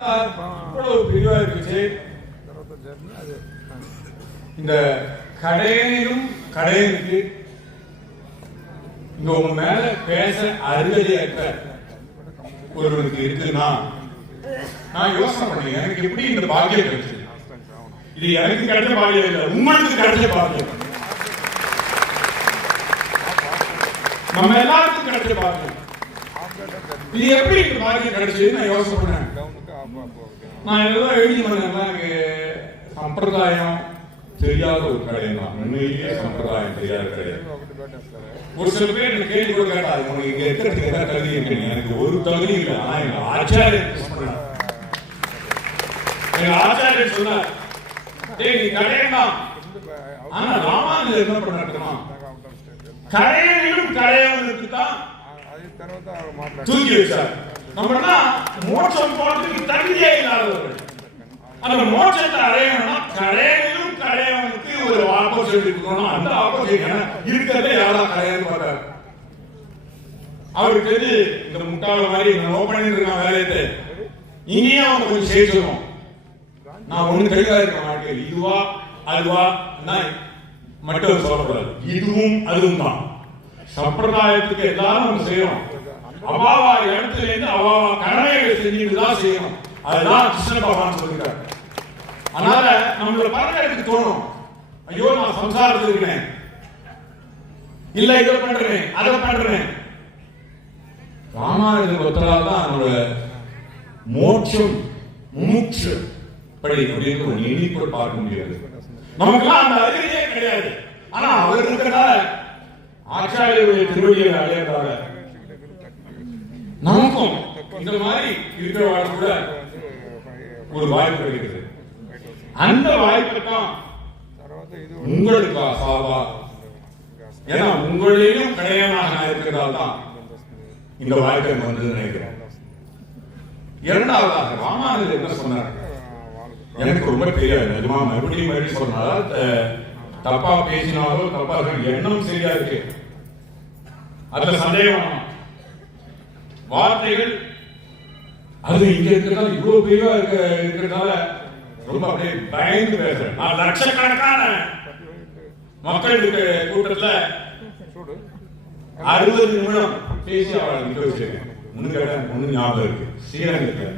இவ்வளவு பிரிவா இருந்துச்சு. இந்த கடையனும் கடையனுக்கு இங்க உங்க மேல பேச அருகதையற்ற ஒருவனுக்கு இருக்குன்னா நான் யோசனை பண்ணேன், எனக்கு எப்படி இந்த பாக்கியம் கிடைச்சது? இது எனக்கு கிடைச்ச பாக்கியம் இல்லை, உங்களுக்கு கிடைச்ச பாக்கியம், நம்ம எல்லாருக்கும் கிடைச்ச பாக்கியம். இது எப்படி இந்த பாக்கியம் கிடைச்சதுன்னு நான் யோசனை பண்ணேன். நான் எல்லாம் எழுதி பண்ணேன். எனக்கு சம்பிரதாயம் தெரியாத ஒரு கடையம் தான், உண்மையிலேயே சம்பிரதாயம் தெரியாத கடையம். ஒரு சில பேர் எனக்கு கேள்வி கூட கேட்டாங்க, உனக்கு இங்க இருக்கிறதுக்கு எதாவது தகுதி இருக்கு? எனக்கு ஒரு தகுதி இல்லை. ஆனா எங்க ஆச்சாரியர் சொன்னார், எங்க ஆச்சாரியர் சொன்னார், டேய் நீ கடையம் தான், ஆனா ராமானுஜர் என்ன பண்ணா கடையனும் கடையவனுக்கு தான் தூக்கி வச்சார். நம்ம மோட்சம் போறதுக்கு தகுதியே இல்லாதவர்கள். அந்த மோட்சத்தை அடையணும்னா கடையனும் கடையவனுக்கு ஒரு ஆப்போசிட் இருக்கணும். அந்த ஆப்போசிட் இருக்கிறதே யாரா கடையன்னு பார்த்தாரு. அவருக்கு தெரிஞ்சு இந்த முட்டாள மாதிரி நோ பண்ணிட்டு இருக்கான் வேலையை, இங்கேயும் அவங்க கொஞ்சம் சேர்க்கணும். நான் ஒண்ணு தெளிவா இருக்க மாட்டேன், இதுவா அதுவா மட்டும் சொல்லக்கூடாது, இதுவும் அதுவும் தான். சம்பிரதாயத்துக்கு எல்லாரும் நம்ம செய்யறோம், அவாவா இடத்துல இருந்து அவாவா கடமைகளை செஞ்சுட்டு தான் செய்யணும். அதுதான் கிருஷ்ண பகவான் சொல்லிருக்காரு. அதனால நம்மளோட பரவாயில்லைக்கு தோணும், ஐயோ நான் சம்சாரத்தில் இருக்கிறேன், இல்ல இதை பண்றேன் அதை பண்றேன். ராமானுஜர் ஒத்தரால் தான் நம்மளோட மோட்சம் மூச்சு படி அப்படின்னு ஒரு எண்ணிக்கை பார்க்க முடியாது. நமக்கெல்லாம் அந்த அறிவே கிடையாது. ஆனா அவர் இருக்கிறதால, ஆச்சாரியருடைய திருவடியை அடையறதால நமக்கும் இந்த மாதிரி இருக்கிறவாள் கூட ஒரு வாய்ப்பு கிடைக்கிறது. அந்த வாய்ப்பு தான் உங்களுக்கு சாவா, ஏன்னா உங்களிலும் கடையனாக இருக்கிறதால் தான் இந்த வாய்ப்பை வந்து நினைக்கிறேன். இரண்டாவதாக ராமானுஜர் என்ன சொன்னார் எனக்கு ரொம்ப தெரியாது, நிஜமா மறுபடியும் சொன்னாலும் தப்பா பேசினாலோ தப்பா எண்ணம் சரியா இருக்கு, அதுல சந்தேகம். வார்த்தைகள் அது இங்க இருக்கிறதால இவ்வளவு பெரியவா இருக்கிறதால ரொம்ப அப்படியே பயந்து பேசுறேன். நான் லட்சக்கணக்கான மக்கள் இருக்கிற கூட்டத்துல 60 நிமிடம் பேசி அவளை நிக்க வச்சிருக்கேன். ஒண்ணு ஞாபகம் இருக்கு, ஸ்ரீரங்கத்துல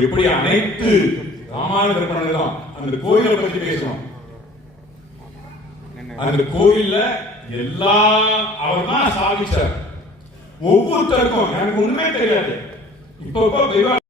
எப்படி அனைத்து ராமானுஜர் பண்ணதுதான் அந்த கோயிலை பத்தி பேசணும். அந்த கோயில்ல எல்லா அவர் தான் சாதிச்சார். ஒவ்வொருத்தருக்கும் எனக்கு ஒண்ணுமே தெரியாது. இப்ப